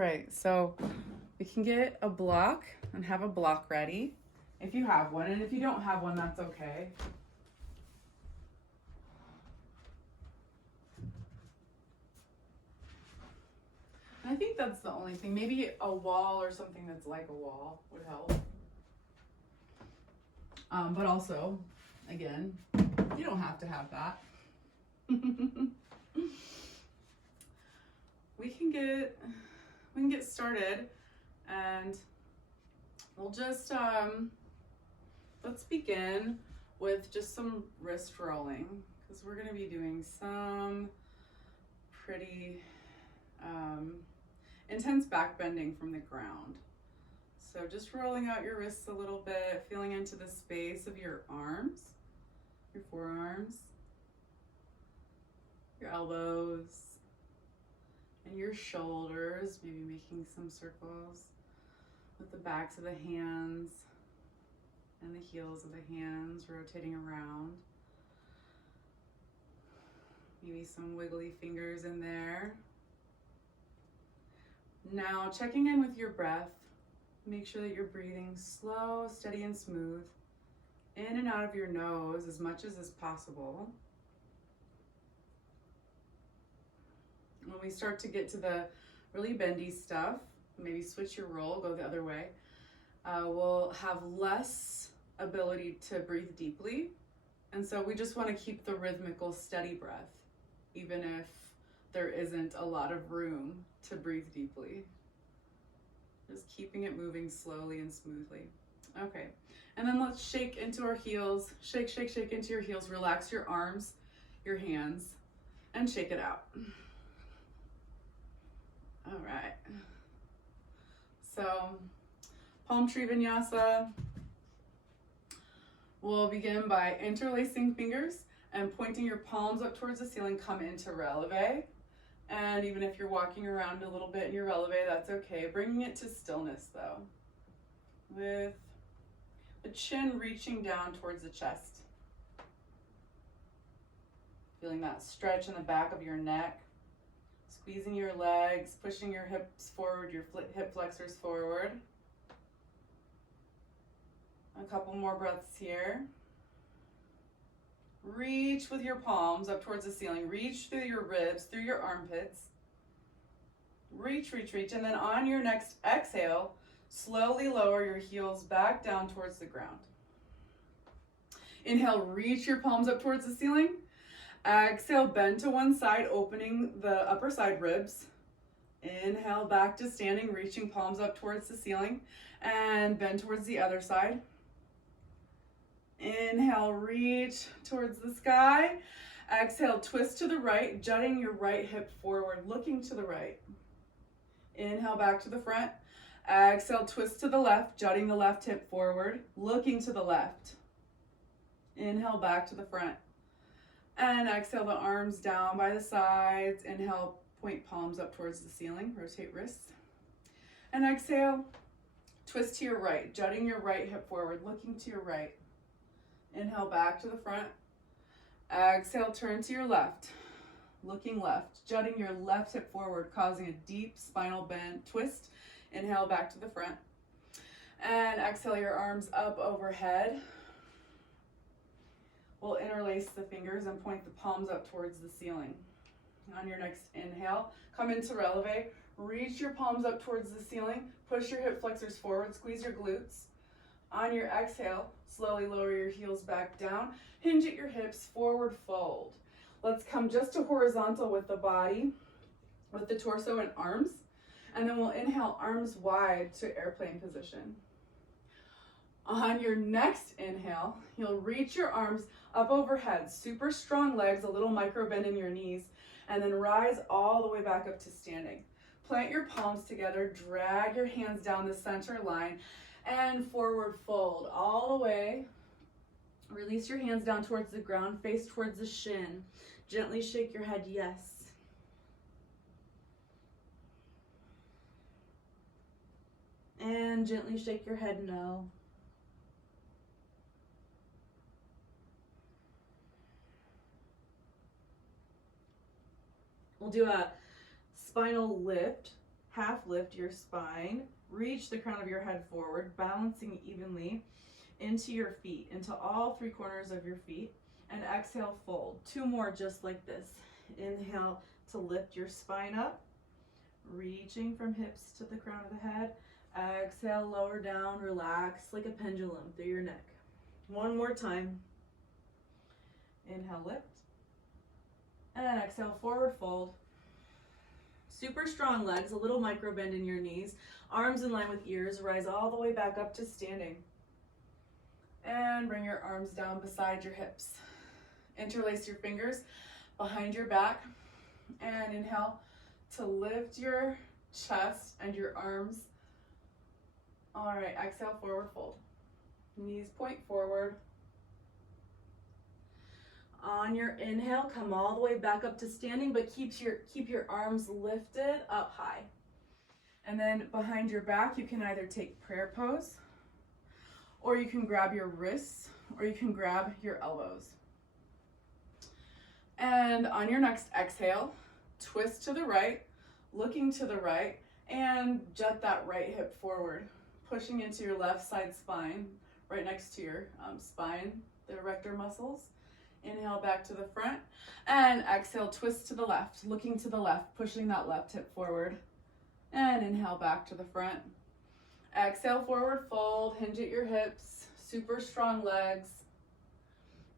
right, so we can get a block and have a block ready if you have one, and if you don't have one, that's okay. I think that's the only thing. Maybe a wall or something that's like a wall would help. But also, again, you don't have to have that. we can get started, and we'll just let's begin with just some wrist rolling, because we're going to be doing some pretty intense back bending from the ground. So just rolling out your wrists a little bit, feeling into the space of your arms, your forearms, your elbows, and your shoulders, maybe making some circles with the backs of the hands and the heels of the hands rotating around. Maybe some wiggly fingers in there. Now checking in with your breath. Make sure that you're breathing slow, steady, and smooth in and out of your nose as much as is possible. When we start to get to the really bendy stuff, maybe switch your roll, go the other way. We'll have less ability to breathe deeply. And so we just want to keep the rhythmical, steady breath, even if there isn't a lot of room to breathe deeply. Just keeping it moving slowly and smoothly. Okay, and then let's shake into our heels. Shake, shake, shake into your heels. Relax your arms, your hands, and shake it out. All right. So, palm tree vinyasa. We'll begin by interlacing fingers and pointing your palms up towards the ceiling. Come into releve. And even if you're walking around a little bit in your releve, that's okay. Bringing it to stillness though, with the chin reaching down towards the chest. Feeling that stretch in the back of your neck. Squeezing your legs, pushing your hips forward, your hip flexors forward. A couple more breaths here. Reach with your palms up towards the ceiling. Reach through your ribs, through your armpits. Reach, reach, reach. And then on your next exhale, slowly lower your heels back down towards the ground. Inhale, reach your palms up towards the ceiling. Exhale, bend to one side, opening the upper side ribs. Inhale, back to standing, reaching palms up towards the ceiling. And bend towards the other side. Inhale, reach towards the sky. Exhale, twist to the right, jutting your right hip forward, looking to the right. Inhale, back to the front. Exhale, twist to the left, jutting the left hip forward, looking to the left. Inhale, back to the front. And exhale, the arms down by the sides. Inhale, point palms up towards the ceiling, rotate wrists. And exhale, twist to your right, jutting your right hip forward, looking to your right. Inhale, back to the front. Exhale, turn to your left, looking left, jutting your left hip forward, causing a deep spinal bend, twist. Inhale, back to the front. And exhale, your arms up overhead. We'll interlace the fingers and point the palms up towards the ceiling. On your next inhale, come into releve. Reach your palms up towards the ceiling. Push your hip flexors forward. Squeeze your glutes. On your exhale, slowly lower your heels back down. Hinge at your hips, forward fold. Let's come just to horizontal with the body, with the torso and arms. And then we'll inhale, arms wide to airplane position. On your next inhale, you'll reach your arms up overhead, super strong legs, a little micro bend in your knees, and then rise all the way back up to standing. Plant your palms together, drag your hands down the center line, and forward fold all the way. Release your hands down towards the ground, face towards the shin. Gently shake your head, yes. And gently shake your head, no. We'll do a spinal lift. Half lift your spine, reach the crown of your head forward, balancing evenly into your feet, into all three corners of your feet, and exhale, fold. 2 more just like this. Inhale to lift your spine up, reaching from hips to the crown of the head. Exhale, lower down, relax like a pendulum through your neck. 1 more time. Inhale, lift, and exhale, forward fold. Super strong legs, a little micro bend in your knees, arms in line with ears, rise all the way back up to standing. And bring your arms down beside your hips. Interlace your fingers behind your back, and inhale to lift your chest and your arms. All right, exhale, forward fold. Knees point forward. On your inhale, come all the way back up to standing, but keep your arms lifted up high. And then behind your back, you can either take prayer pose, or you can grab your wrists, or you can grab your elbows. And on your next exhale, twist to the right, looking to the right, and jut that right hip forward, pushing into your left side spine, right next to your spine, the erector muscles. Inhale back to the front, and exhale, twist to the left, looking to the left, pushing that left hip forward, and inhale back to the front. Exhale, forward fold, hinge at your hips, super strong legs.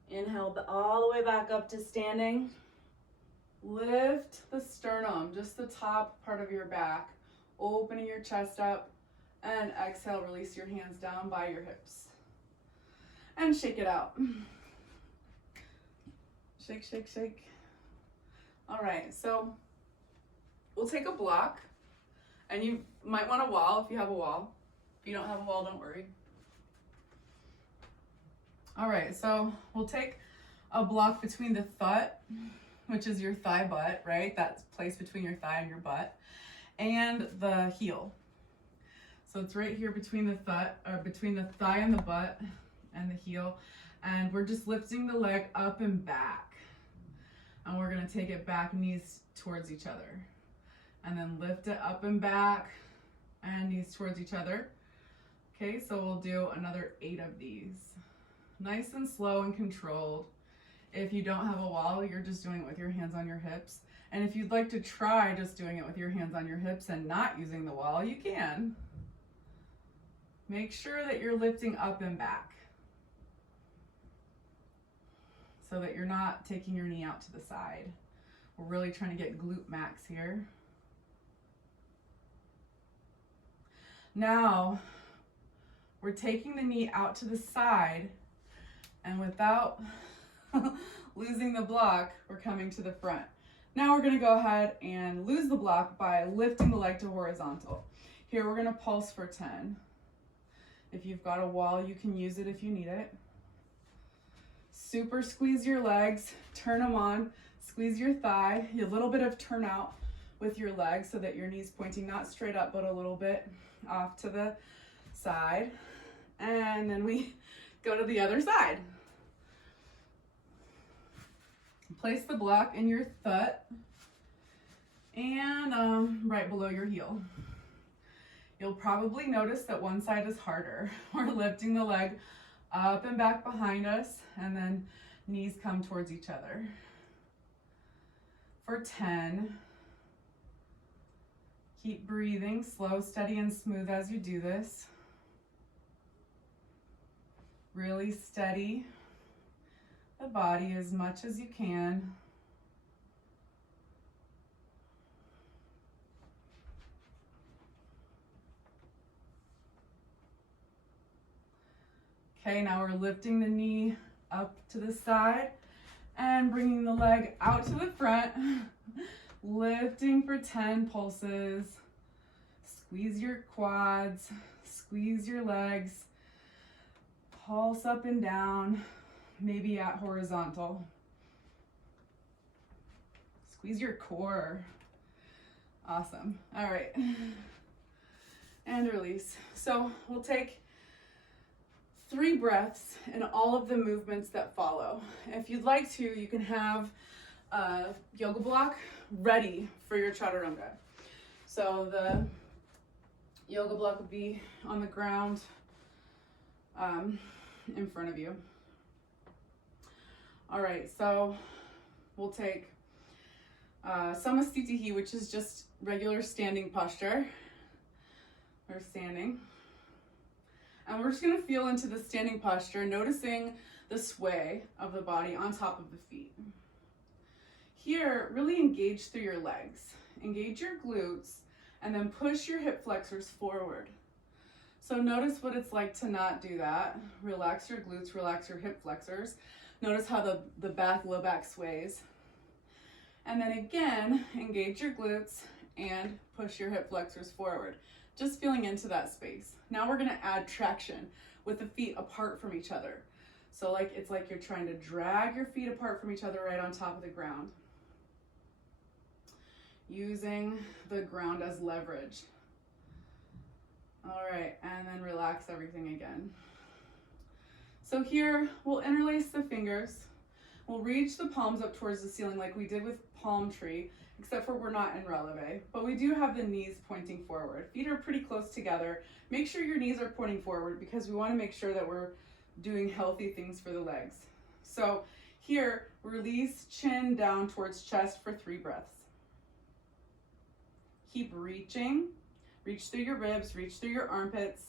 Inhale all the way back up to standing. Lift the sternum, just the top part of your back, opening your chest up, and exhale, release your hands down by your hips. And shake it out. Shake, shake, shake. All right, so we'll take a block, and you might want a wall if you have a wall. If you don't have a wall, don't worry. All right, so we'll take a block between the thut, which is your thigh butt, right? That's place between your thigh and your butt, and the heel. So it's right here between the thut, or between the thigh and the butt and the heel, and we're just lifting the leg up and back. And we're gonna take it back, knees towards each other. And then lift it up and back, and knees towards each other. Okay, so we'll do another 8 of these. Nice and slow and controlled. If you don't have a wall, you're just doing it with your hands on your hips. And if you'd like to try just doing it with your hands on your hips and not using the wall, you can. Make sure that you're lifting up and back, so that you're not taking your knee out to the side. We're really trying to get glute max here. Now, we're taking the knee out to the side, and without losing the block, we're coming to the front. Now we're gonna go ahead and lose the block by lifting the leg to horizontal. Here we're gonna pulse for 10. If you've got a wall, you can use it if you need it. Super squeeze your legs, turn them on, squeeze your thigh, a little bit of turnout with your legs so that your knee's pointing not straight up, but a little bit off to the side. And then we go to the other side. Place the block in your thut and right below your heel. You'll probably notice that one side is harder. We're lifting the leg up and back behind us, and then knees come towards each other. For 10, keep breathing, slow, steady, and smooth as you do this. Really steady the body as much as you can. Okay, now we're lifting the knee up to the side and bringing the leg out to the front. Lifting for 10 pulses. Squeeze your quads, squeeze your legs. Pulse up and down, maybe at horizontal. Squeeze your core. Awesome. All right. And release. So we'll take 3 breaths in all of the movements that follow. If you'd like to, you can have a yoga block ready for your chaturanga. So the yoga block would be on the ground in front of you. All right, so we'll take Samastitihi, which is just regular standing posture. We're standing. And we're just gonna feel into the standing posture, noticing the sway of the body on top of the feet. Here, really engage through your legs. Engage your glutes, and then push your hip flexors forward. So notice what it's like to not do that. Relax your glutes, relax your hip flexors. Notice how the low back sways. And then again, engage your glutes and push your hip flexors forward. Just feeling into that space. Now we're gonna add traction with the feet apart from each other. So it's like you're trying to drag your feet apart from each other right on top of the ground. Using the ground as leverage. All right, and then relax everything again. So here, we'll interlace the fingers. We'll reach the palms up towards the ceiling like we did with palm tree, except for we're not in releve, but we do have the knees pointing forward. Feet are pretty close together. Make sure your knees are pointing forward because we want to make sure that we're doing healthy things for the legs. So here, release chin down towards chest for 3 breaths. Keep reaching. Reach through your ribs, reach through your armpits.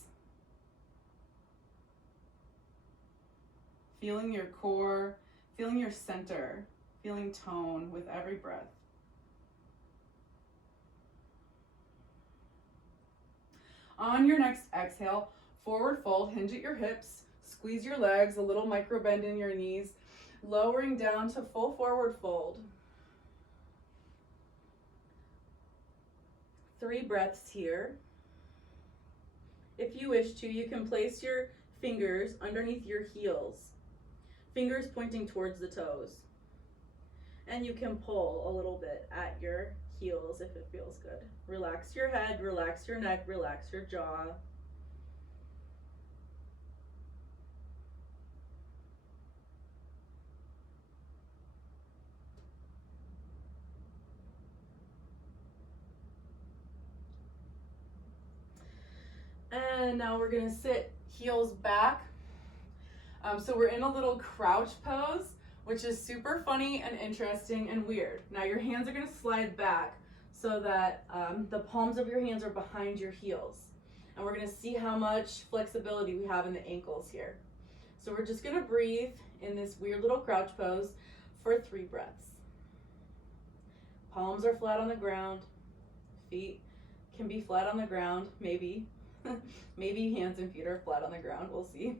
Feeling your core, feeling your center, feeling tone with every breath. On your next exhale, forward fold, hinge at your hips, squeeze your legs, a little micro bend in your knees, lowering down to full forward fold. 3 breaths here. If you wish to, you can place your fingers underneath your heels, fingers pointing towards the toes. And you can pull a little bit at your heels if it feels good. Relax your head, relax your neck, relax your jaw. And now we're gonna sit heels back. So we're in a little crouch pose, which is super funny and interesting and weird. Now your hands are gonna slide back so that the palms of your hands are behind your heels. And we're gonna see how much flexibility we have in the ankles here. So we're just gonna breathe in this weird little crouch pose for 3 breaths. Palms are flat on the ground. Feet can be flat on the ground, maybe. Maybe hands and feet are flat on the ground, we'll see.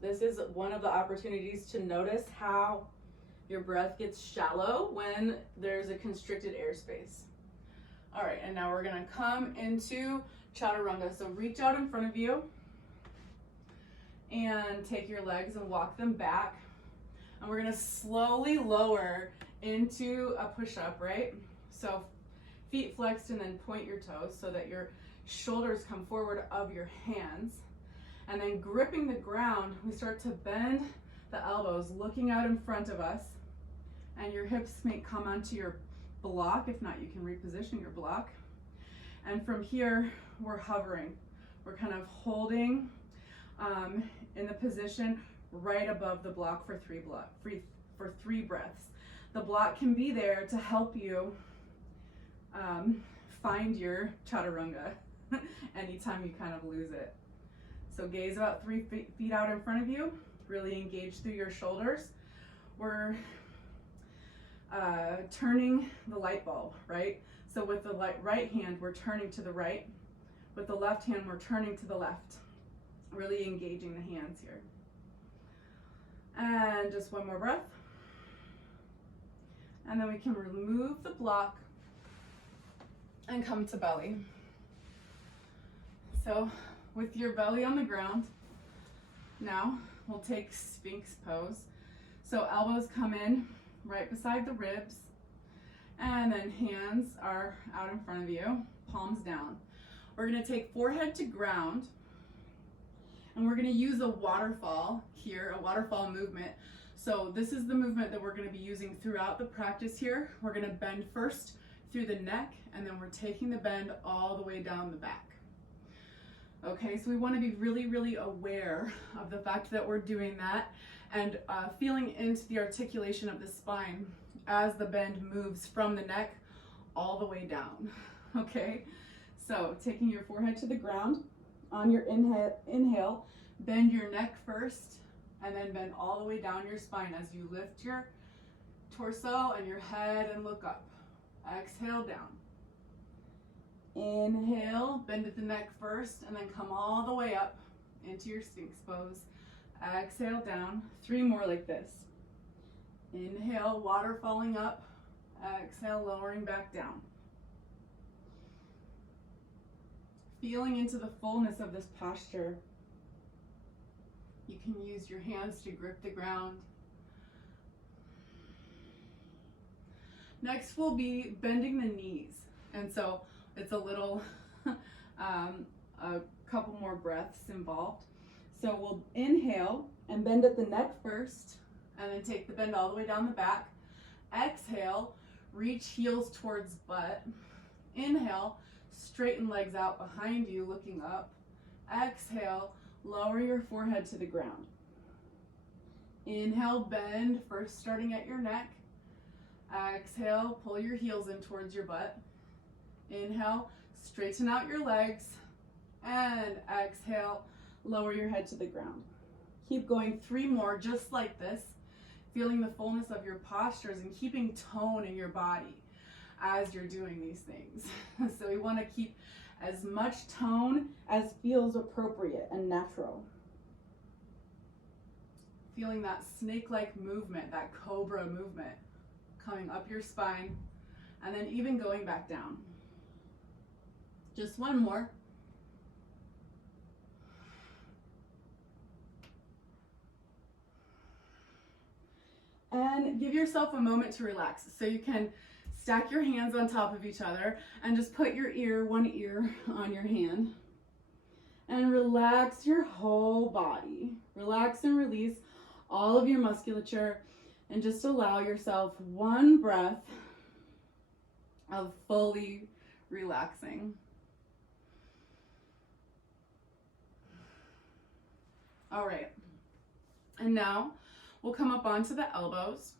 This is one of the opportunities to notice how your breath gets shallow when there's a constricted airspace. All right, and now we're gonna come into chaturanga. So reach out in front of you and take your legs and walk them back. And we're gonna slowly lower into a push-up, right? So feet flexed and then point your toes so that your shoulders come forward of your hands. And then gripping the ground, we start to bend the elbows, looking out in front of us. And your hips may come onto your block. If not, you can reposition your block. And from here, we're hovering. We're kind of holding in the position right above the block for 3 breaths. The block can be there to help you find your chaturanga anytime you kind of lose it. So gaze about 3 feet out in front of you, really engage through your shoulders. We're turning the light bulb, right? So with the right hand, we're turning to the right. With the left hand, we're turning to the left. Really engaging the hands here. And just one more breath. And then we can remove the block and come to belly. So with your belly on the ground, now we'll take Sphinx pose. So elbows come in right beside the ribs, and then hands are out in front of you, palms down. We're gonna take forehead to ground, and we're gonna use a waterfall here, a waterfall movement. So this is the movement that we're going to be using throughout the practice here. We're going to bend first through the neck, and then we're taking the bend all the way down the back. Okay, so we want to be really, really aware of the fact that we're doing that, and feeling into the articulation of the spine as the bend moves from the neck all the way down. Okay, so taking your forehead to the ground. On your inhale, bend your neck first, and then bend all the way down your spine as you lift your torso and your head and look up. Exhale down. Inhale, bend at the neck first, and then come all the way up into your Sphinx pose. Exhale down. 3 more like this. Inhale, waterfalling up. Exhale, lowering back down. Feeling into the fullness of this posture. You can use your hands to grip the ground. Next will be bending the knees. And so it's a little, a couple more breaths involved. So we'll inhale and bend at the neck first, and then take the bend all the way down the back. Exhale, reach heels towards butt. Inhale, straighten legs out behind you, looking up. Exhale, lower your forehead to the ground. Inhale, bend, first starting at your neck. Exhale, pull your heels in towards your butt. Inhale, straighten out your legs. And exhale, lower your head to the ground. Keep going 3 more just like this, feeling the fullness of your postures and keeping tone in your body as you're doing these things. So we want to keep as much tone as feels appropriate and natural. Feeling that snake-like movement, that cobra movement, coming up your spine, and then even going back down. Just 1 more. And give yourself a moment to relax. So you can stack your hands on top of each other and just put your ear, 1 ear on your hand. And relax your whole body. Relax and release all of your musculature, and just allow yourself 1 breath of fully relaxing. All right, and now we'll come up onto the elbows,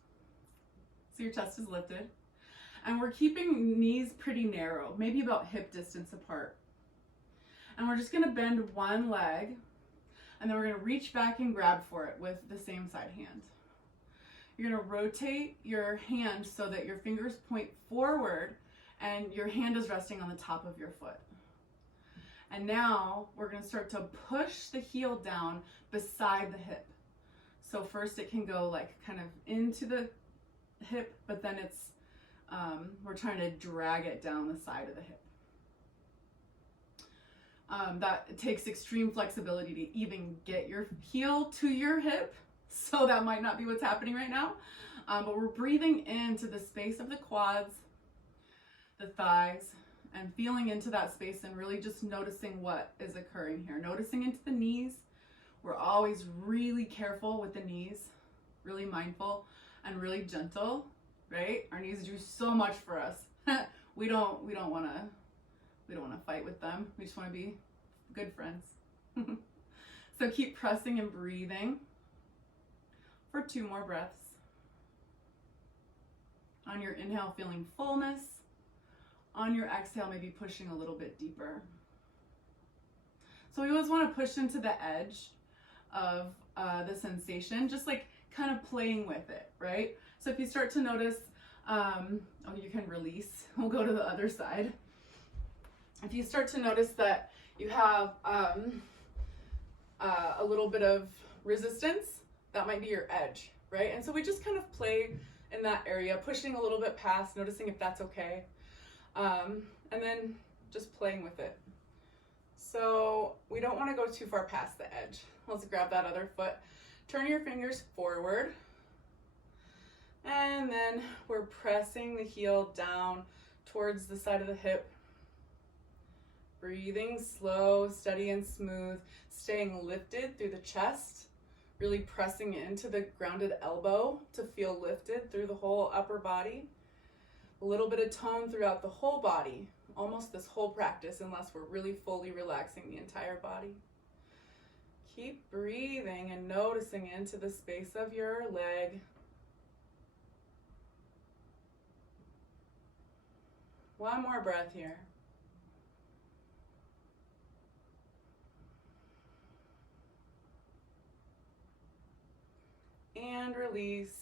so your chest is lifted, and we're keeping knees pretty narrow, maybe about hip distance apart. And we're just gonna bend 1 leg, and then we're gonna reach back and grab for it with the same side hand. You're gonna rotate your hand so that your fingers point forward and your hand is resting on the top of your foot. And now we're gonna start to push the heel down beside the hip. So first it can go like kind of into the hip, but then it's, we're trying to drag it down the side of the hip. That takes extreme flexibility to even get your heel to your hip. So that might not be what's happening right now. But we're breathing into the space of the quads, the thighs, and feeling into that space and really just noticing what is occurring here. Noticing into the knees. We're always really careful with the knees, really mindful and really gentle, right? Our knees do so much for us. we don't want to fight with them. We just want to be good friends. So keep pressing and breathing for 2 more breaths. On your inhale, feeling fullness. On your exhale, maybe pushing a little bit deeper. So we always want to push into the edge of the sensation, just like kind of playing with it, right? So if you start to notice, you can release. We'll go to the other side. If you start to notice that you have a little bit of resistance, that might be your edge, right? And so we just kind of play in that area, pushing a little bit past, noticing if that's okay, and then just playing with it. So we don't want to go too far past the edge. Let's grab that other foot. Turn your fingers forward. And then we're pressing the heel down towards the side of the hip. Breathing slow, steady, and smooth. Staying lifted through the chest. really pressing into the grounded elbow to feel lifted through the whole upper body. A little bit of tone throughout the whole body, almost this whole practice, unless we're really fully relaxing the entire body. Keep breathing and noticing into the space of your leg. One more breath here. And release.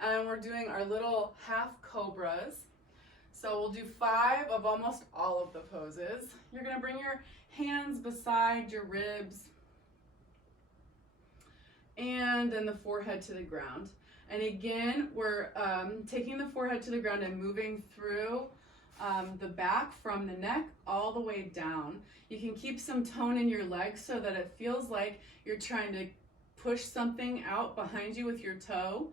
And we're doing our little half cobras. So we'll do 5 of almost all of the poses. You're gonna bring your hands beside your ribs and then the forehead to the ground. And again, we're taking the forehead to the ground and moving through the back from the neck all the way down. You can keep some tone in your legs so that it feels like you're trying to push something out behind you with your toe,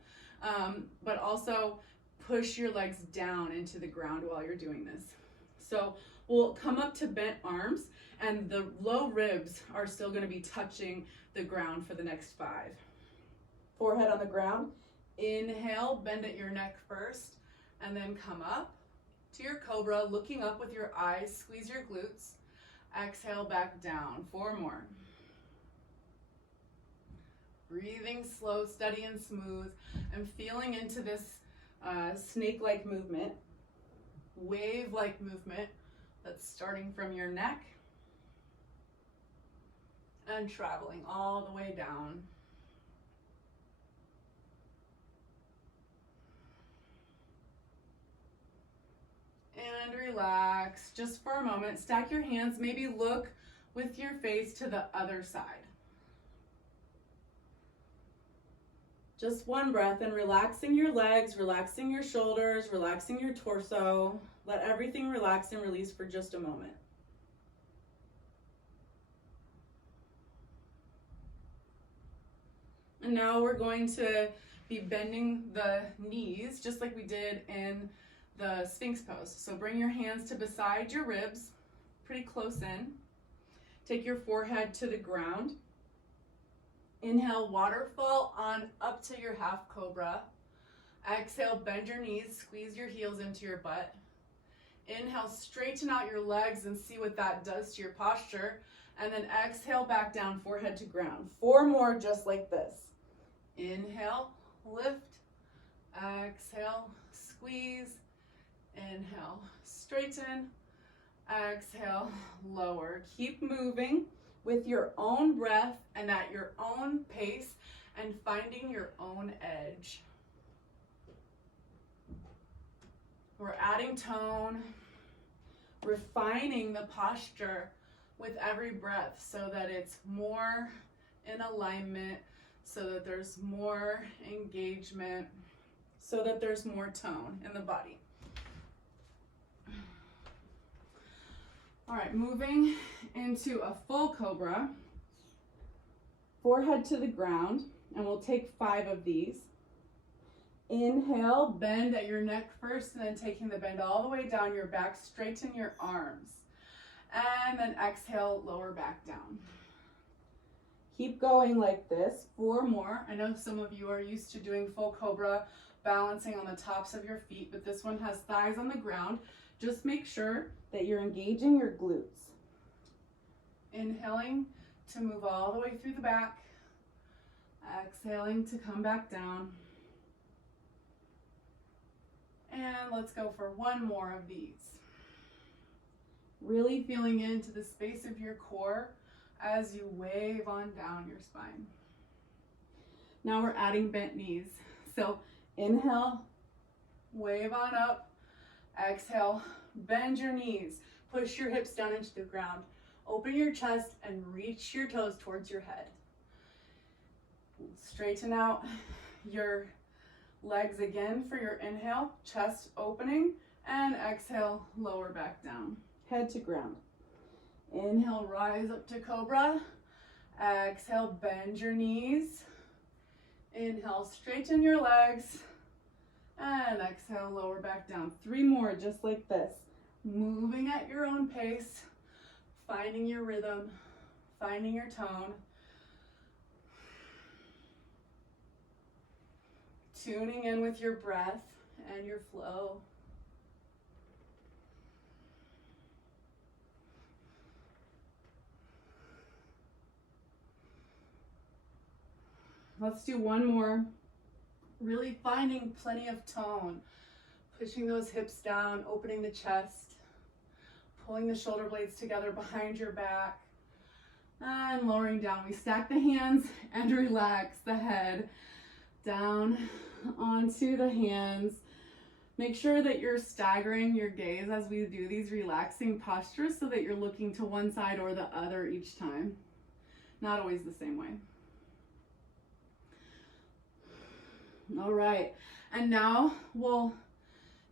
but also push your legs down into the ground while you're doing this. So we'll come up to bent arms, and the low ribs are still going to be touching the ground for the next 5. Forehead on the ground. Inhale, bend at your neck first, and then come up to your cobra, looking up with your eyes, squeeze your glutes. Exhale, back down. 4 more. Breathing slow, steady, and smooth, and feeling into this snake-like movement, wave-like movement that's starting from your neck and traveling all the way down. And relax just for a moment. Stack your hands, maybe look with your face to the other side. Just one breath, and relaxing your legs, relaxing your shoulders, relaxing your torso. Let everything relax and release for just a moment. And now we're going to be bending the knees just like we did in the Sphinx pose. So bring your hands to beside your ribs, pretty close in. Take your forehead to the ground. Inhale, waterfall on up to your half cobra. Exhale, bend your knees, squeeze your heels into your butt. Inhale, straighten out your legs and see what that does to your posture. And then exhale, back down, forehead to ground. 4 more just like this. Inhale, lift. Exhale, squeeze. Inhale, straighten. Exhale, lower. Keep moving with your own breath and at your own pace and finding your own edge. We're adding tone, refining the posture with every breath so that it's more in alignment, so that there's more engagement, so that there's more tone in the body. All right, moving into a full cobra, forehead to the ground, and we'll take 5 of these. Inhale, bend at your neck first, and then taking the bend all the way down your back, straighten your arms. And then exhale, lower back down. Keep going like this, 4 more. I know some of you are used to doing full cobra, balancing on the tops of your feet, but this one has thighs on the ground. Just make sure that you're engaging your glutes. Inhaling to move all the way through the back. Exhaling to come back down. And let's go for 1 more of these. Really feeling into the space of your core as you wave on down your spine. Now we're adding bent knees. So inhale, wave on up. Exhale, bend your knees. Push your hips down into the ground. Open your chest and reach your toes towards your head. Straighten out your legs again for your inhale, chest opening, and exhale, lower back down, head to ground. Inhale, rise up to cobra. Exhale, bend your knees. Inhale, straighten your legs. And exhale, lower back down. 3 more just like this. Moving at your own pace. finding your rhythm, finding your tone, tuning in with your breath and your flow. Let's do one more. Really finding plenty of tone. Pushing those hips down, opening the chest, pulling the shoulder blades together behind your back, and lowering down. We stack the hands and relax the head down onto the hands. Make sure that you're staggering your gaze as we do these relaxing postures so that you're looking to one side or the other each time. Not always the same way. All right, and now we'll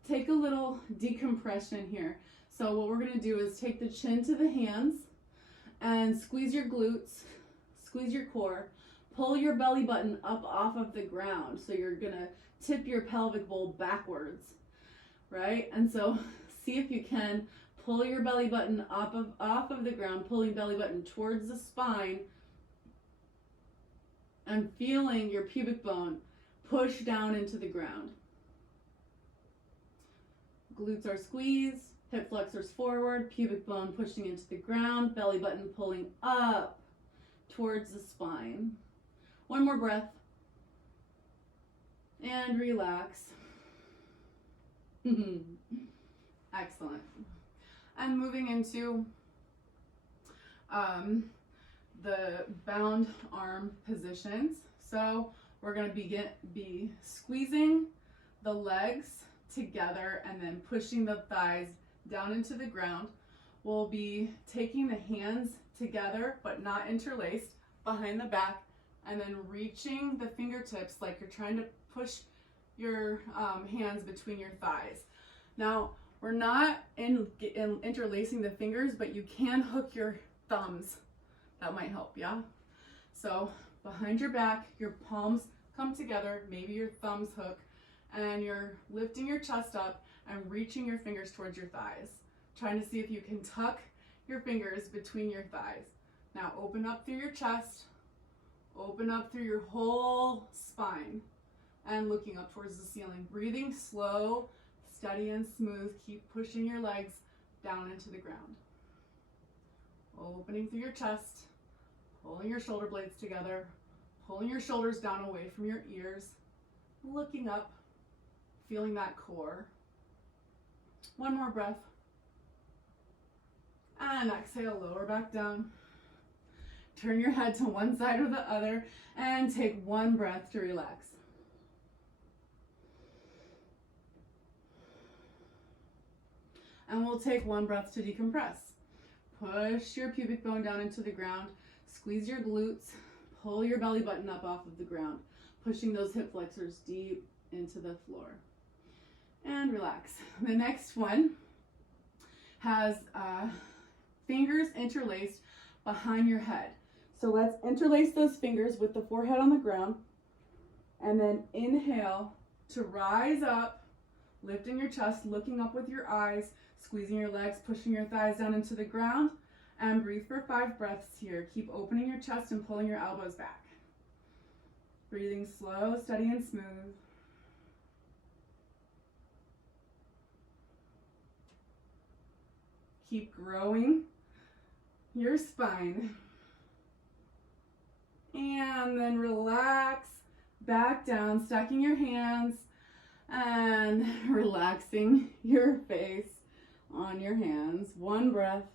take a little decompression here. So what we're gonna do is take the chin to the hands and squeeze your glutes, squeeze your core, pull your belly button up off of the ground. So you're gonna tip your pelvic bowl backwards, right? And so see if you can pull your belly button off of the ground, pulling belly button towards the spine and feeling your pubic bone push down into the ground. Glutes are squeezed, hip flexors forward, pubic bone pushing into the ground, belly button pulling up towards the spine. One more breath. And relax. Excellent. And moving into the bound arm positions. So we're going to be squeezing the legs together and then pushing the thighs down into the ground. We'll be taking the hands together but not interlaced behind the back and then reaching the fingertips like you're trying to push your hands between your thighs. Now, we're not interlacing the fingers, but you can hook your thumbs. That might help, yeah? So behind your back, your palms come together, maybe your thumbs hook, and you're lifting your chest up and reaching your fingers towards your thighs. Trying to see if you can tuck your fingers between your thighs. Now open up through your chest, open up through your whole spine, and looking up towards the ceiling. Breathing slow, steady and smooth. Keep pushing your legs down into the ground. Opening through your chest, pulling your shoulder blades together, pulling your shoulders down away from your ears, looking up, feeling that core. One more breath. And exhale, lower back down. Turn your head to one side or the other and take one breath to relax. And we'll take one breath to decompress. Push your pubic bone down into the ground, squeeze your glutes, pull your belly button up off of the ground, pushing those hip flexors deep into the floor. And relax. The next one has fingers interlaced behind your head. So let's interlace those fingers with the forehead on the ground, and then inhale to rise up, lifting your chest, looking up with your eyes, squeezing your legs, pushing your thighs down into the ground, and breathe for 5 breaths here. Keep opening your chest and pulling your elbows back. Breathing slow, steady, and smooth. Keep growing your spine. And then relax back down, stacking your hands and relaxing your face on your hands. One breath.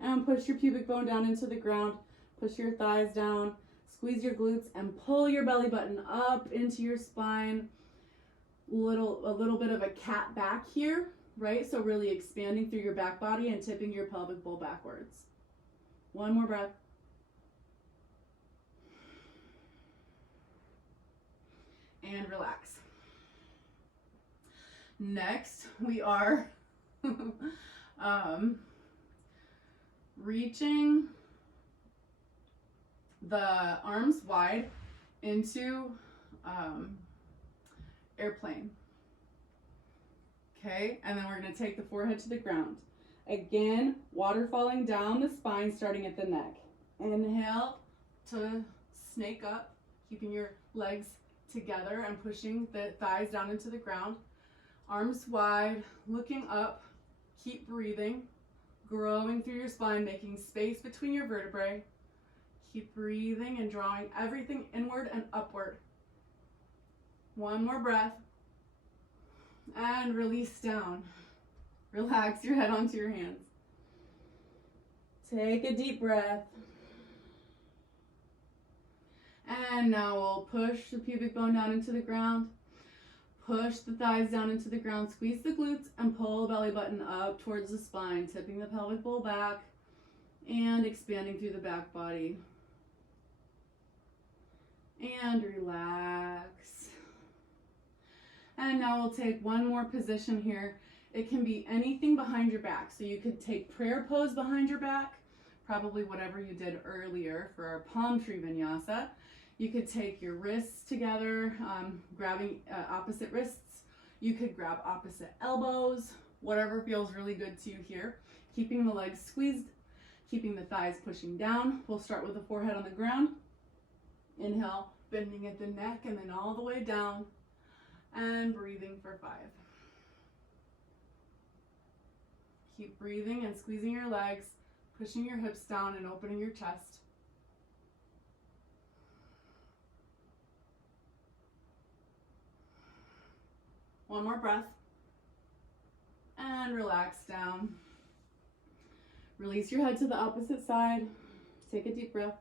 And push your pubic bone down into the ground. Push your thighs down. Squeeze your glutes and pull your belly button up into your spine. A little bit of a cat back here, right? So really expanding through your back body and tipping your pelvic bowl backwards. One more breath. And relax. Next, we are reaching the arms wide into airplane. Okay, and then we're going to take the forehead to the ground. Again, waterfalling down the spine, starting at the neck. Inhale to snake up, keeping your legs together and pushing the thighs down into the ground. Arms wide, looking up, keep breathing, growing through your spine, making space between your vertebrae. Keep breathing and drawing everything inward and upward. One more breath. And release down. Relax your head onto your hands. Take a deep breath. And now we'll push the pubic bone down into the ground. Push the thighs down into the ground. Squeeze the glutes and pull the belly button up towards the spine, tipping the pelvic bowl back and expanding through the back body. And relax. And now we'll take one more position here. It can be anything behind your back. So you could take prayer pose behind your back, probably whatever you did earlier for our palm tree vinyasa. You could take your wrists together, grabbing opposite wrists. You could grab opposite elbows, whatever feels really good to you here. Keeping the legs squeezed, keeping the thighs pushing down. We'll start with the forehead on the ground. Inhale, bending at the neck and then all the way down. And breathing for 5. Keep breathing and squeezing your legs, pushing your hips down and opening your chest. One more breath. And relax down. Release your head to the opposite side. Take a deep breath.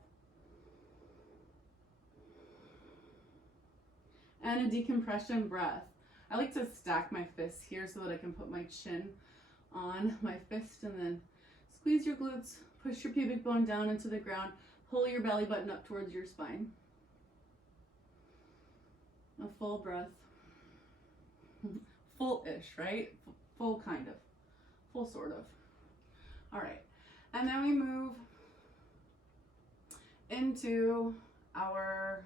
And a decompression breath. I like to stack my fists here so that I can put my chin on my fist and then squeeze your glutes, push your pubic bone down into the ground, pull your belly button up towards your spine. A full breath. Full-ish, right? Full kind of. Full sort of. All right. And then we move into our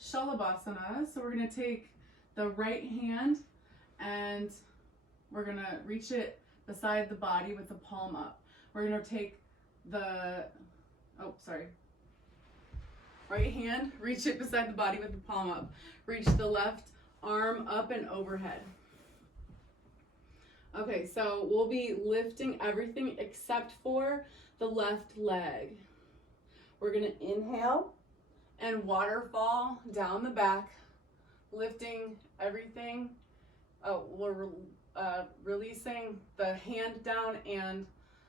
Shalabhasana. So we're going to take the right hand and we're going to reach it beside the body with the palm up. We're going to take the, right hand, reach it beside the body with the palm up. Reach the left arm up and overhead. Okay, so we'll be lifting everything except for the left leg. We're going to inhale and waterfall down the back, lifting everything. We're releasing the hand down and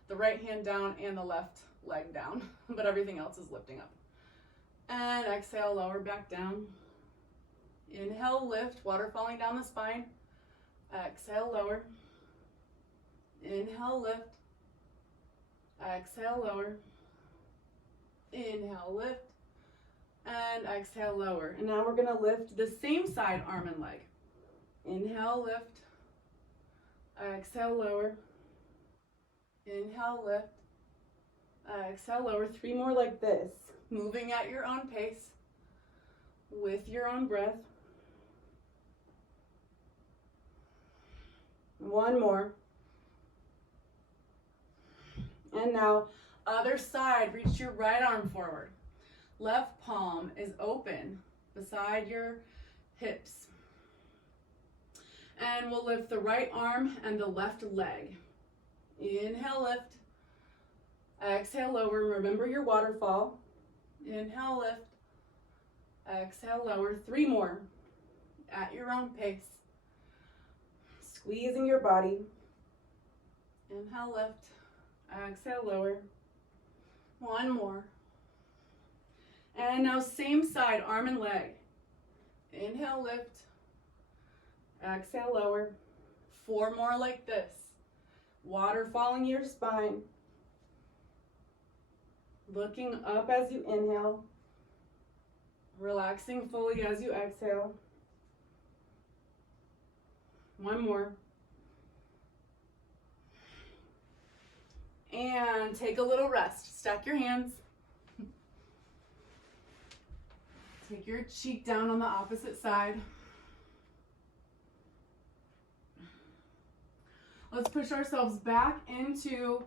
the right hand down and the left leg down, but everything else is lifting up. And exhale, lower back down. Inhale, lift, waterfalling down the spine. Exhale, lower. Inhale, lift. Exhale, lower. Inhale, lift. And exhale, lower. And now we're going to lift the same side, arm and leg. Inhale, lift. Exhale, lower. Inhale, lift. Exhale, lower. 3 more like this. Moving at your own pace with your own breath. 1 more. And now, other side, reach your right arm forward. Left palm is open beside your hips. And we'll lift the right arm and the left leg. Inhale, lift. Exhale, lower. Remember your waterfall. Inhale, lift. Exhale, lower. 3 more at your own pace. Squeezing your body. Inhale, lift. Exhale, lower. 1 more. And now same side, arm and leg. Inhale, lift. Exhale, lower. 4 more like this. Waterfalling your spine. Looking up as you inhale. Relaxing fully as you exhale. 1 more. And take a little rest. Stack your hands. Take your cheek down on the opposite side. Let's push ourselves back into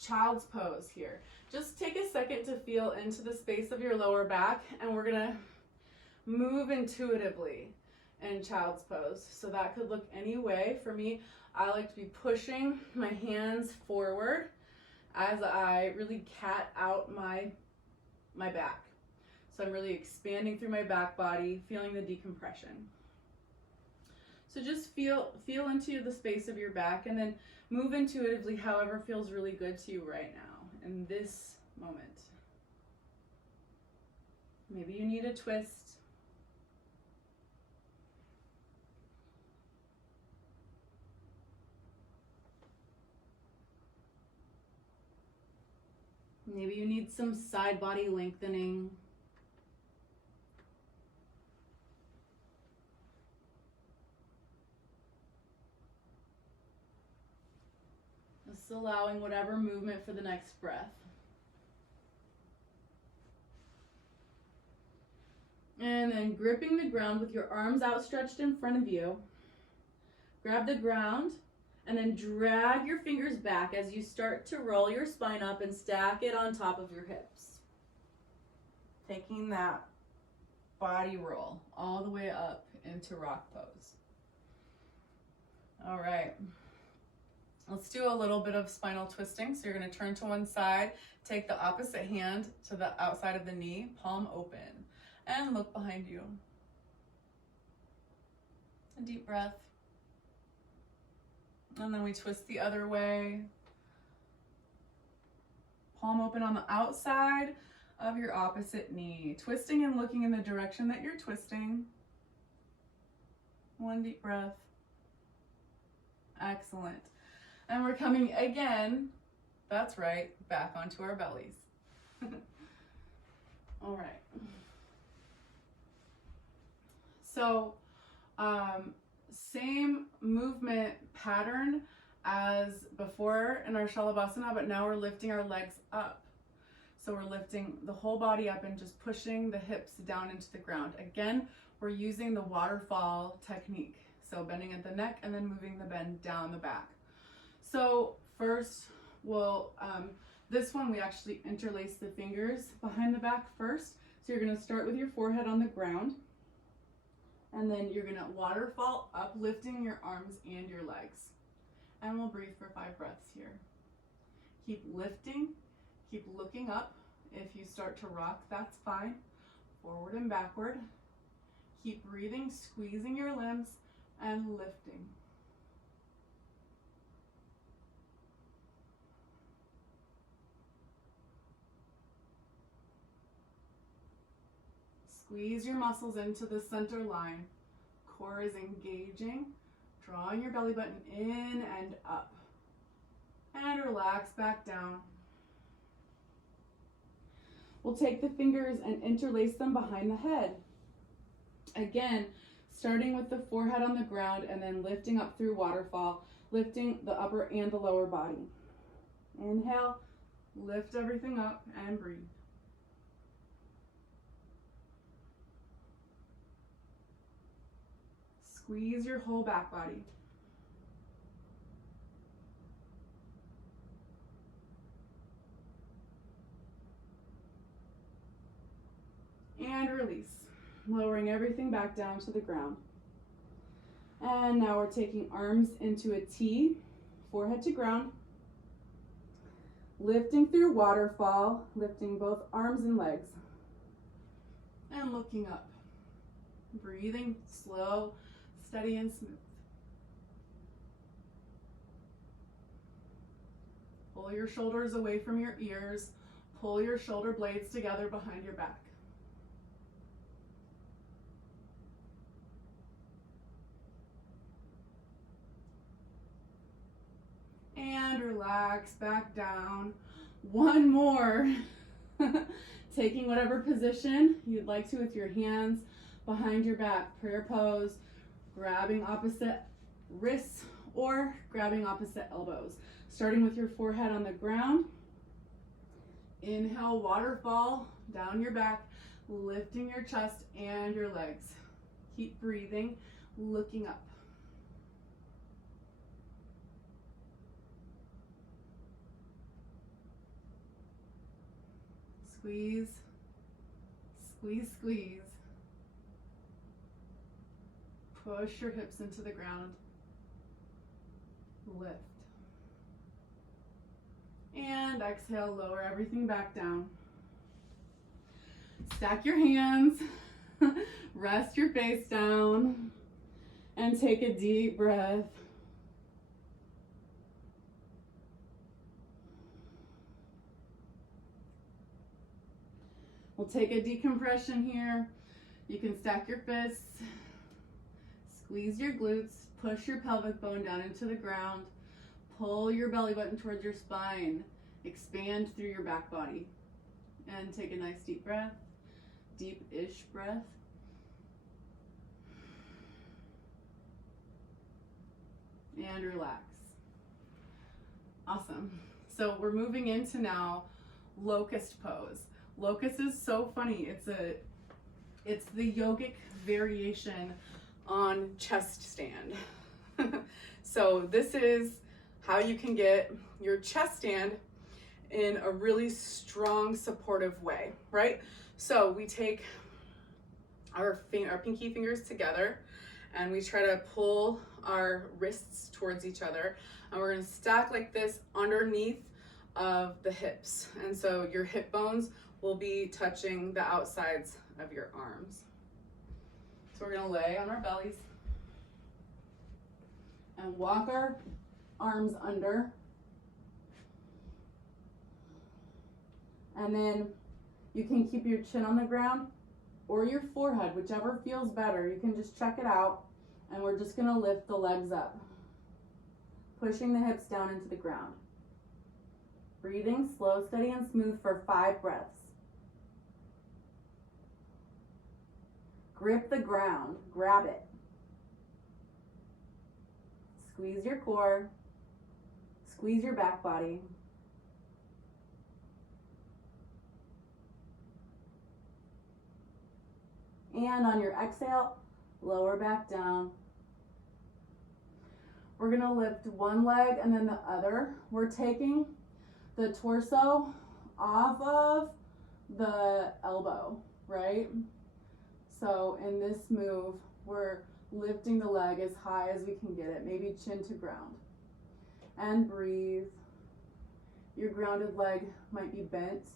child's pose here. Just take a second to feel into the space of your lower back, and we're gonna move intuitively in child's pose. So that could look any way. For me, I like to be pushing my hands forward as I really cat out my back. So I'm really expanding through my back body, feeling the decompression. So just feel into the space of your back, and then move intuitively however feels really good to you right now in this moment. Maybe you need a twist. Maybe you need some side body lengthening. Just allowing whatever movement for the next breath. And then gripping the ground with your arms outstretched in front of you. Grab the ground and then drag your fingers back as you start to roll your spine up and stack it on top of your hips. Taking that body roll all the way up into rock pose. All right. Let's do a little bit of spinal twisting. So you're going to turn to one side, take the opposite hand to the outside of the knee, palm open, and look behind you. A deep breath. And then we twist the other way. Palm open on the outside of your opposite knee. Twisting and looking in the direction that you're twisting. One deep breath. Excellent. And we're coming again, that's right, back onto our bellies. All right. So, same movement pattern as before in our Shalabhasana, but now we're lifting our legs up. So we're lifting the whole body up and just pushing the hips down into the ground. Again, we're using the waterfall technique. So bending at the neck and then moving the bend down the back. So first, we'll, this one we actually interlace the fingers behind the back first. So you're gonna start with your forehead on the ground, and then you're gonna waterfall up, lifting your arms and your legs. And we'll breathe for 5 breaths here. Keep lifting, keep looking up. If you start to rock, that's fine. Forward and backward. Keep breathing, squeezing your limbs and lifting. Squeeze your muscles into the center line. Core is engaging, drawing your belly button in and up. And relax back down. We'll take the fingers and interlace them behind the head. Again, starting with the forehead on the ground and then lifting up through waterfall, lifting the upper and the lower body. Inhale, lift everything up and breathe. Squeeze your whole back body. And release, lowering everything back down to the ground. And now we're taking arms into a T, forehead to ground, lifting through waterfall, lifting both arms and legs, and looking up, breathing slow, steady and smooth. Pull your shoulders away from your ears. Pull your shoulder blades together behind your back. And relax back down. One more. Taking whatever position you'd like to with your hands behind your back. Prayer pose, grabbing opposite wrists or grabbing opposite elbows. Starting with your forehead on the ground. Inhale, waterfall down your back, lifting your chest and your legs. Keep breathing, looking up. Squeeze, squeeze, squeeze. Push your hips into the ground. Lift. And exhale, lower everything back down. Stack your hands, rest your face down, and take a deep breath. We'll take a decompression here. You can stack your fists, squeeze your glutes, push your pelvic bone down into the ground, pull your belly button towards your spine, expand through your back body, and take a nice deep breath, deep-ish breath. And relax. Awesome. So we're moving into now locust pose. Locust is so funny. It's the yogic variation on chest stand. So this is how you can get your chest stand in a really strong supportive way, right? So we take our pinky fingers together and we try to pull our wrists towards each other, and we're going to stack like this underneath of the hips, and so your hip bones will be touching the outsides of your arms. So we're going to lay on our bellies and walk our arms under, and then you can keep your chin on the ground or your forehead, whichever feels better. You can just check it out, and we're just going to lift the legs up, pushing the hips down into the ground. Breathing slow, steady, and smooth for 5 breaths. Grip the ground, grab it. Squeeze your core, squeeze your back body. And on your exhale, lower back down. We're gonna lift one leg and then the other. We're taking the torso off of the elbow, right? So in this move, we're lifting the leg as high as we can get it, maybe chin to ground. And breathe. Your grounded leg might be bent,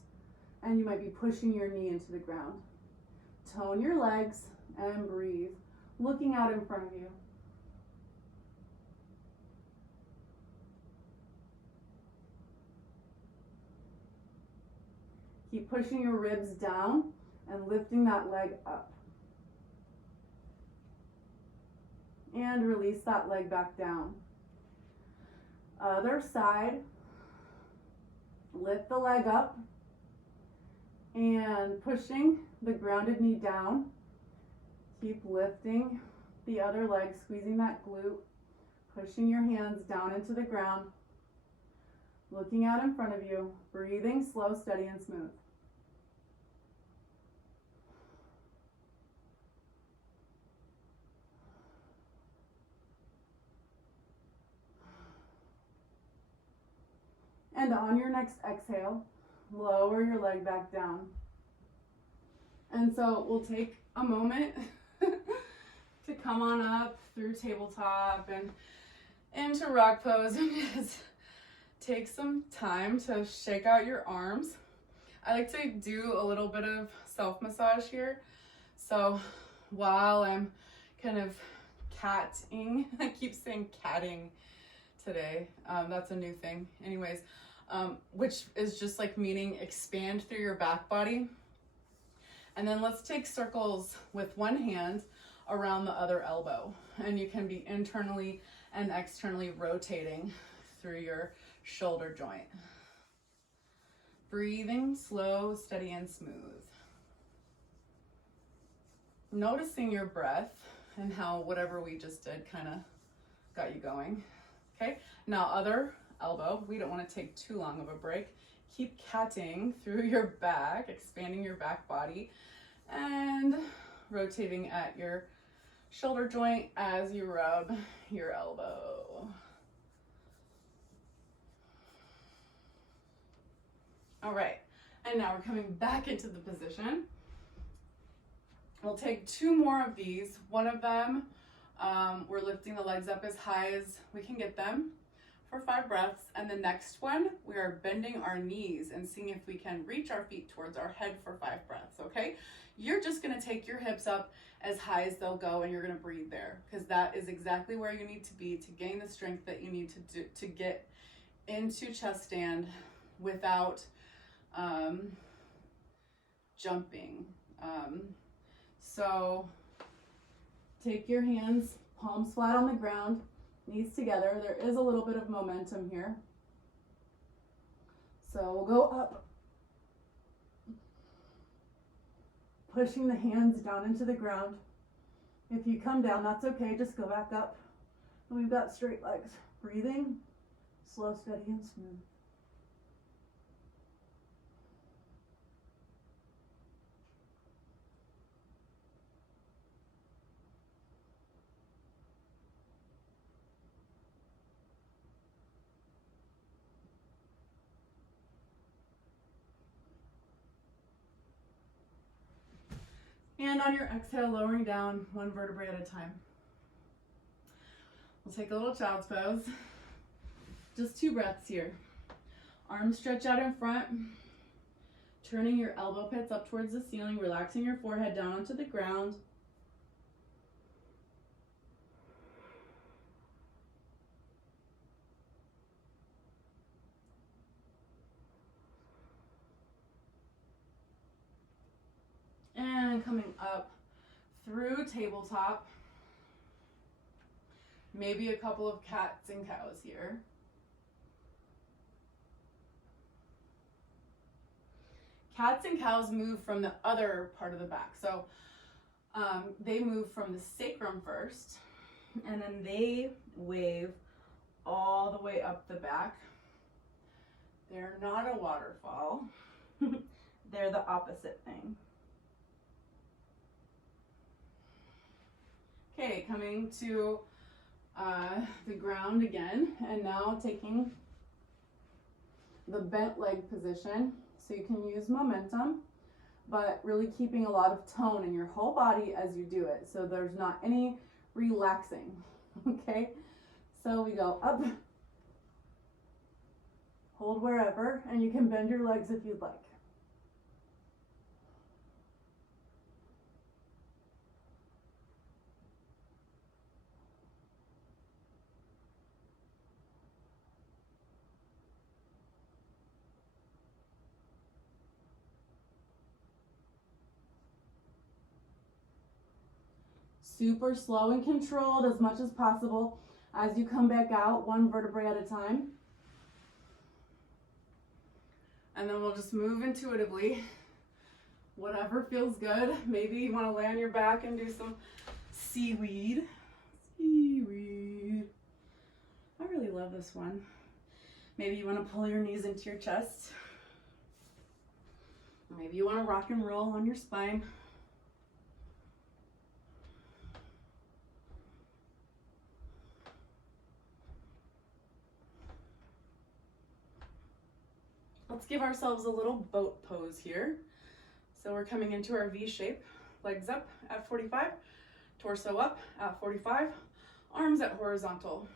and you might be pushing your knee into the ground. Tone your legs and breathe, looking out in front of you. Keep pushing your ribs down and lifting that leg up. And release that leg back down. Other side. Lift the leg up and pushing the grounded knee down. Keep lifting the other leg, squeezing that glute, pushing your hands down into the ground, looking out in front of you, breathing slow, steady, and smooth. And on your next exhale, lower your leg back down. And so we'll take a moment to come on up through tabletop and into rock pose and just take some time to shake out your arms. I like to do a little bit of self-massage here. So while I'm kind of catting, I keep saying catting today. That's a new thing. Anyways, which is just like meaning expand through your back body. And then let's take circles with one hand around the other elbow. And you can be internally and externally rotating through your shoulder joint. Breathing slow, steady, and smooth. Noticing your breath and how whatever we just did kind of got you going. Okay, now other elbow. We don't want to take too long of a break. Keep catting through your back, expanding your back body, And rotating at your shoulder joint as you rub your elbow. All right, and now we're coming back into the position. We'll take 2 more of these. One of them, we're lifting the legs up as high as we can get them for 5 breaths. And the next one, we are bending our knees and seeing if we can reach our feet towards our head for 5 breaths, okay? You're just gonna take your hips up as high as they'll go, and you're gonna breathe there, because that is exactly where you need to be to gain the strength that you need to do to get into chest stand without jumping. So take your hands, palms flat on the ground, knees together. There is a little bit of momentum here. So we'll go up, pushing the hands down into the ground. If you come down, that's okay, just go back up. And we've got straight legs. Breathing, slow, steady, and smooth. And on your exhale, lowering down 1 vertebrae at a time. We'll take a little child's pose. Just 2 breaths here. Arms stretch out in front, turning your elbow pits up towards the ceiling, relaxing your forehead down onto the ground. And coming up through tabletop. Maybe a couple of cats and cows here. Cats and cows move from the other part of the back. So they move from the sacrum first, and then they wave all the way up the back. They're not a waterfall. They're the opposite thing. Okay, coming to the ground again, and now taking the bent leg position, so you can use momentum, but really keeping a lot of tone in your whole body as you do it, so there's not any relaxing, okay? So we go up, hold wherever, and you can bend your legs if you'd like. Super slow and controlled as much as possible as you come back out, 1 vertebrae at a time. And then we'll just move intuitively, whatever feels good. Maybe you want to lay on your back and do some seaweed. Seaweed. I really love this one. Maybe you want to pull your knees into your chest. Maybe you want to rock and roll on your spine. Let's give ourselves a little boat pose here. So we're coming into our V shape, legs up at 45, torso up at 45, arms at horizontal.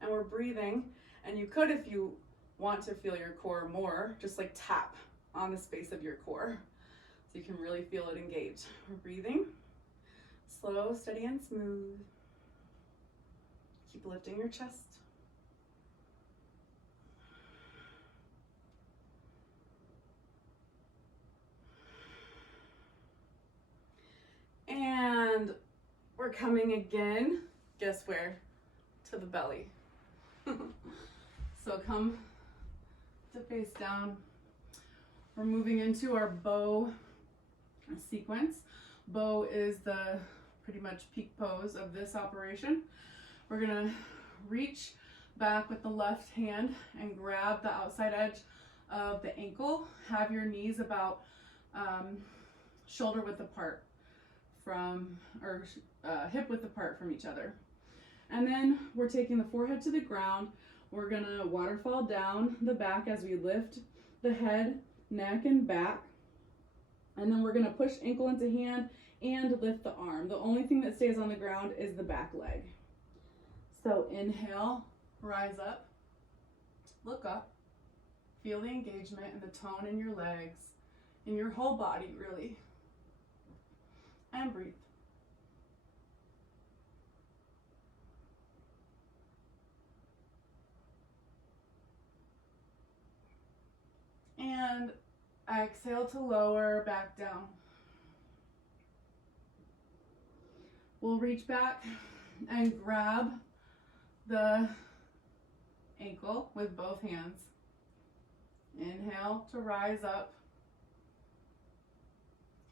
And we're breathing, and you could, if you want to feel your core more, just like tap on the space of your core so you can really feel it engage. We're breathing, slow, steady, and smooth. Keep lifting your chest. And we're coming again, guess where? To the belly. So come to face down. We're moving into our bow sequence. Bow is the pretty much peak pose of this operation. We're gonna reach back with the left hand and grab the outside edge of the ankle. Have your knees about shoulder width apart from, or hip width apart from each other. And then we're taking the forehead to the ground. We're gonna waterfall down the back as we lift the head, neck, and back. And then we're gonna push ankle into hand and lift the arm. The only thing that stays on the ground is the back leg. So inhale, rise up, look up, feel the engagement and the tone in your legs, in your whole body really, and breathe. And exhale to lower back down. We'll reach back and grab the ankle with both hands. Inhale to rise up.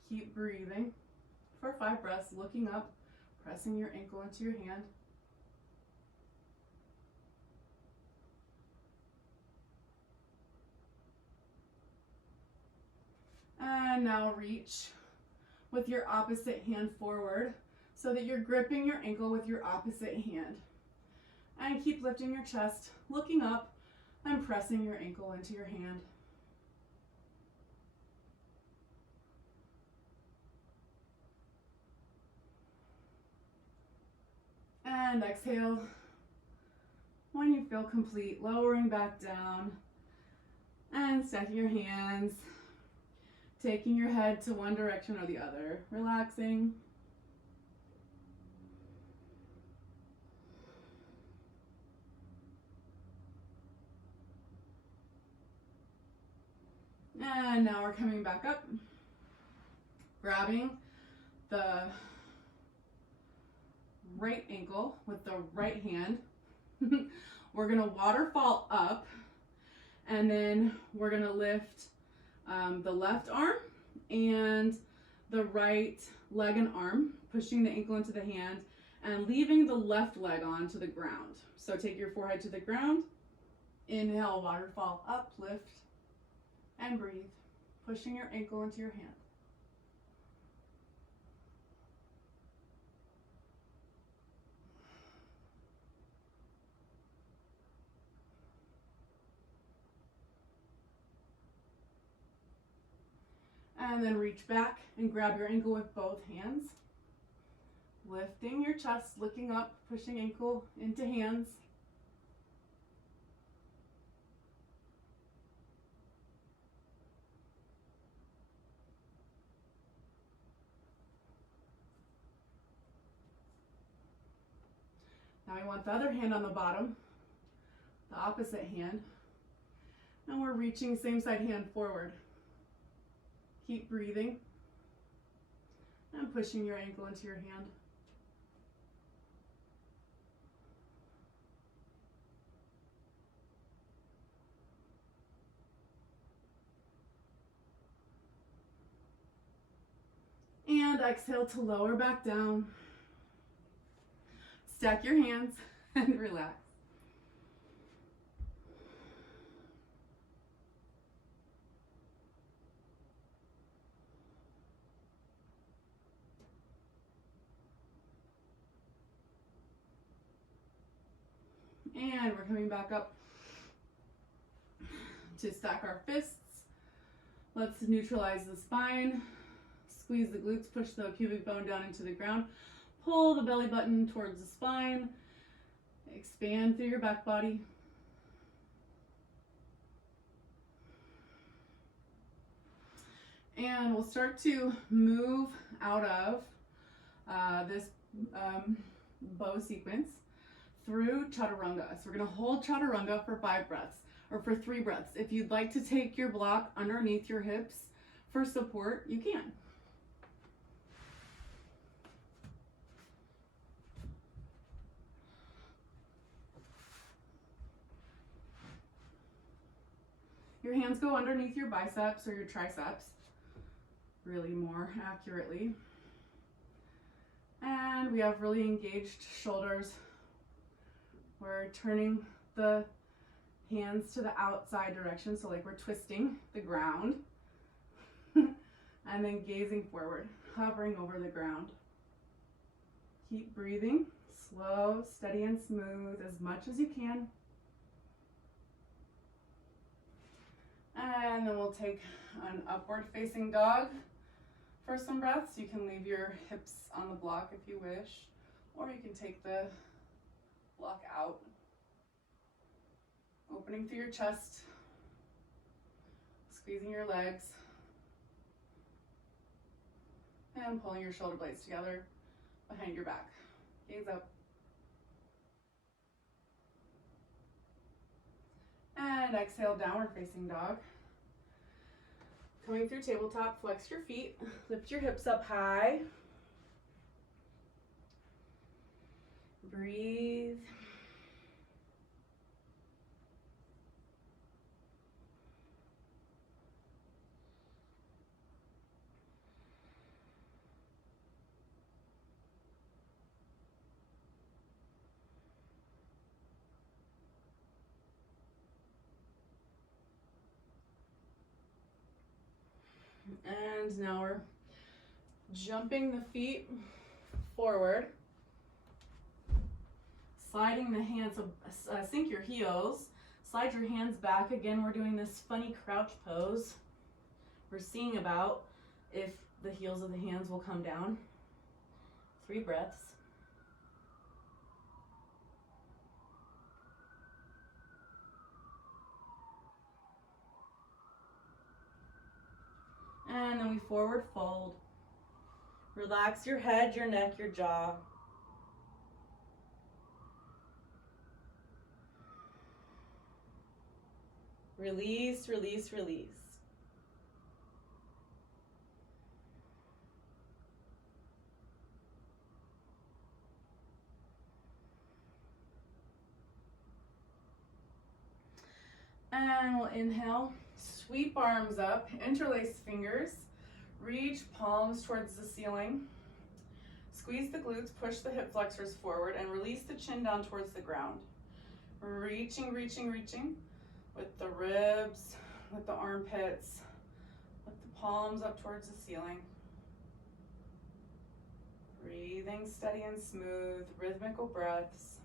Keep breathing for 5 breaths, looking up, pressing your ankle into your hand. And now reach with your opposite hand forward so that you're gripping your ankle with your opposite hand. And keep lifting your chest, looking up and pressing your ankle into your hand. And exhale when you feel complete, lowering back down and stacking your hands, taking your head to one direction or the other, relaxing. And now we're coming back up, grabbing the right ankle with the right hand. We're gonna waterfall up, and then we're gonna lift the left arm and the right leg and arm, pushing the ankle into the hand and leaving the left leg onto the ground. So take your forehead to the ground, inhale, waterfall up, lift, and breathe, pushing your ankle into your hand. And then reach back and grab your ankle with both hands. Lifting your chest, looking up, pushing ankle into hands. Now we want the other hand on the bottom, the opposite hand. And we're reaching same side hand forward. Keep breathing and pushing your ankle into your hand. And exhale to lower back down. Stack your hands and relax. And we're coming back up to stack our fists. Let's neutralize the spine. Squeeze the glutes, push the pubic bone down into the ground. Pull the belly button towards the spine. Expand through your back body. And we'll start to move out of this bow sequence through chaturanga. So we're going to hold chaturanga for 5 breaths, or for 3 breaths. If you'd like to take your block underneath your hips for support, you can. Your hands go underneath your biceps or your triceps, really more accurately. And we have really engaged shoulders. We're turning the hands to the outside direction, so like we're twisting the ground. And then gazing forward, hovering over the ground. Keep breathing, slow, steady, and smooth as much as you can. And then we'll take an upward facing dog for some breaths. You can leave your hips on the block if you wish, or you can take the block out. Opening through your chest, squeezing your legs, and pulling your shoulder blades together behind your back. Gaze up. And exhale, downward facing dog. Coming through tabletop, flex your feet, lift your hips up high. Breathe. And now we're jumping the feet forward, sliding the hands, so sink your heels, slide your hands back. Again, we're doing this funny crouch pose. We're seeing about if the heels of the hands will come down. 3 breaths. And then we forward fold. Relax your head, your neck, your jaw. Release, release, release. And we'll inhale, sweep arms up, interlace fingers, reach palms towards the ceiling. Squeeze the glutes, push the hip flexors forward, and release the chin down towards the ground. Reaching, reaching, reaching with the ribs, with the armpits, with the palms up towards the ceiling. Breathing steady and smooth, rhythmical breaths.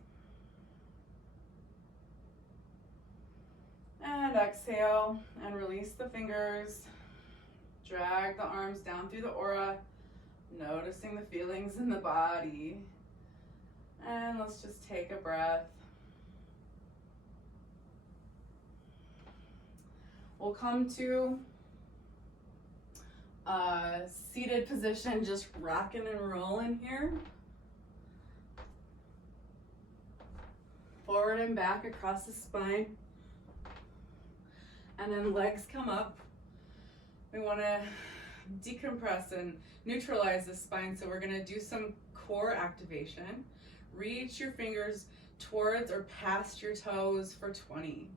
And exhale and release the fingers. Drag the arms down through the aura, noticing the feelings in the body. And let's just take a breath. We'll come to a seated position, just rocking and rolling here. Forward and back across the spine. And then legs come up. We want to decompress and neutralize the spine, so we're going to do some core activation. Reach your fingers towards or past your toes for 20.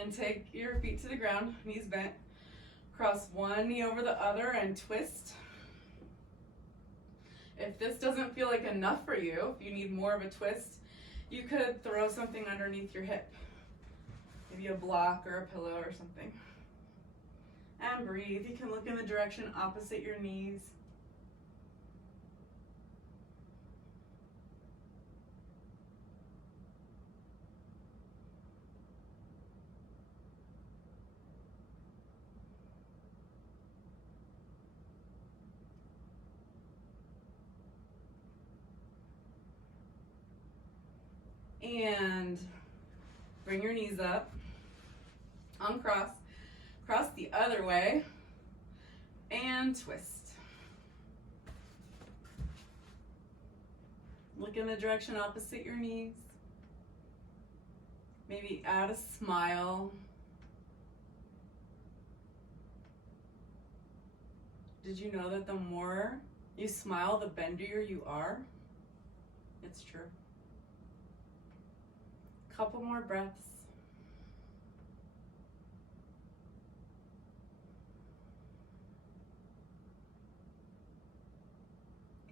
And take your feet to the ground, knees bent. Cross one knee over the other and twist. If this doesn't feel like enough for you, if you need more of a twist, you could throw something underneath your hip. Maybe a block or a pillow or something. And breathe. You can look in the direction opposite your knees. And bring your knees up, uncross, cross the other way, and twist. Look in the direction opposite your knees. Maybe add a smile. Did you know that the more you smile, the bendier you are? It's true. Couple more breaths.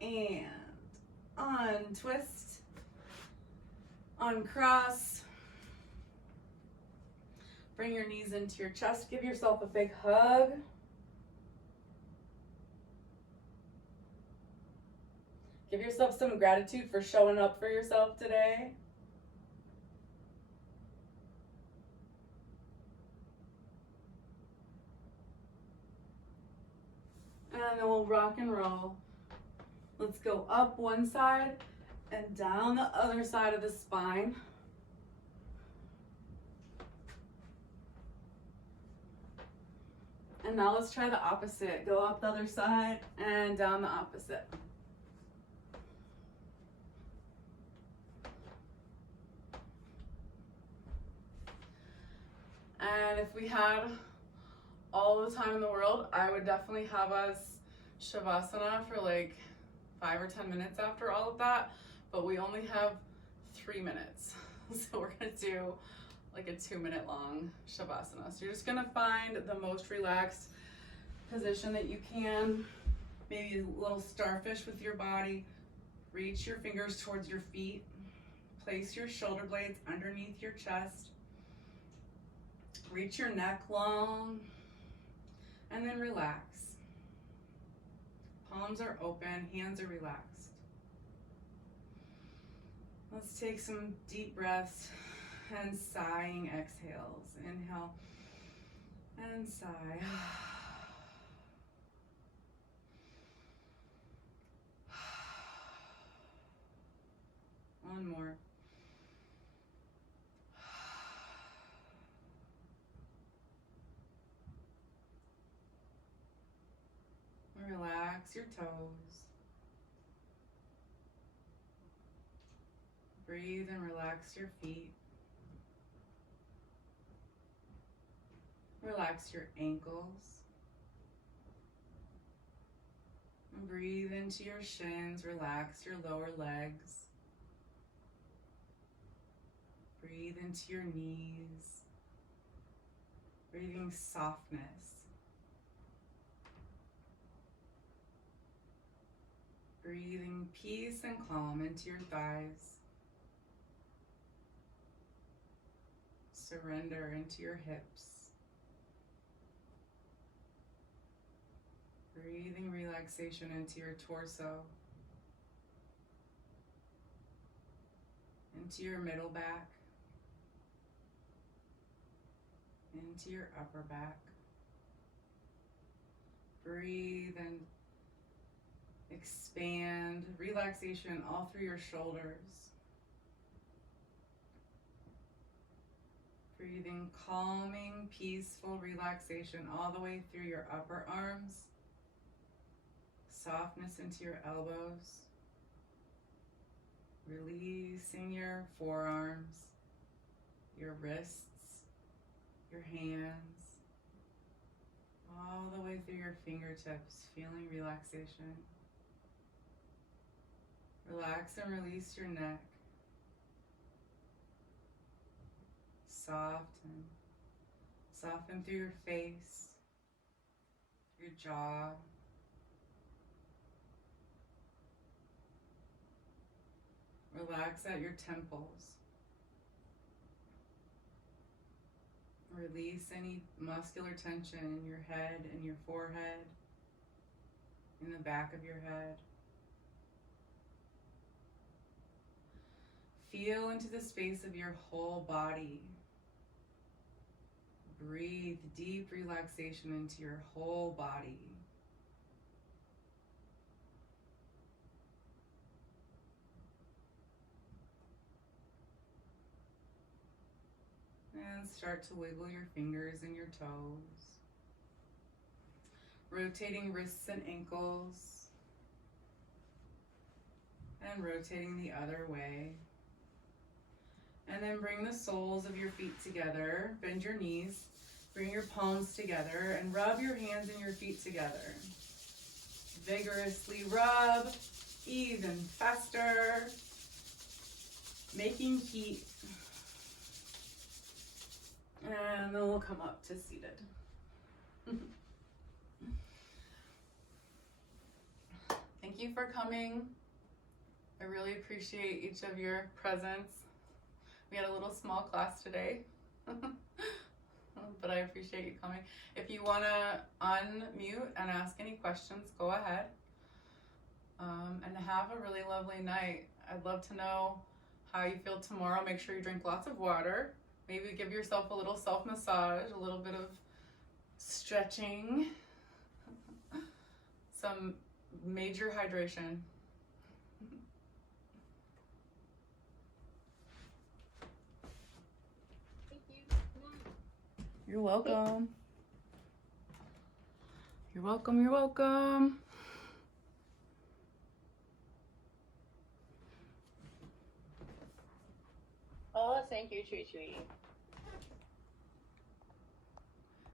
And untwist, uncross. Bring your knees into your chest. Give yourself a big hug. Give yourself some gratitude for showing up for yourself today. And then we'll rock and roll. Let's go up one side and down the other side of the spine. And now let's try the opposite. Go up the other side and down the opposite. And if we had all the time in the world, I would definitely have us Shavasana for like 5 or 10 minutes after all of that, but we only have 3 minutes. So we're gonna do like a 2-minute long Shavasana. So you're just gonna find the most relaxed position that you can, maybe a little starfish with your body. Reach your fingers towards your feet. Place your shoulder blades underneath your chest. Reach your neck long, and then relax. Palms are open, hands are relaxed. Let's take some deep breaths and sighing exhales. Inhale and sigh. One more. Relax your toes. Breathe and relax your feet. Relax your ankles. And breathe into your shins. Relax your lower legs. Breathe into your knees. Breathing softness. Breathing peace and calm into your thighs. Surrender into your hips. Breathing relaxation into your torso. Into your middle back. Into your upper back. Breathe and expand relaxation all through your shoulders. Breathing calming, peaceful relaxation all the way through your upper arms. Softness into your elbows. Releasing your forearms, your wrists, your hands, all the way through your fingertips, feeling relaxation. Relax and release your neck. Soften through your face, your jaw. Relax at your temples. Release any muscular tension in your head and your forehead, in the back of your head. Feel into the space of your whole body. Breathe deep relaxation into your whole body. And start to wiggle your fingers and your toes. Rotating wrists and ankles. And rotating the other way. And then bring the soles of your feet together. Bend your knees. Bring your palms together and rub your hands and your feet together. Vigorously rub, even faster. making heat. And then we'll come up to seated. Thank you for coming. I really appreciate each of your presence. We had a little small class today, but I appreciate you coming. If you want to unmute and ask any questions, go ahead. And have a really lovely night. I'd love to know how you feel tomorrow. Make sure you drink lots of water. Maybe give yourself a little self-massage, a little bit of stretching, some major hydration. Thank you. You're welcome. You're welcome, you're welcome. Oh, thank you, Chui Chui.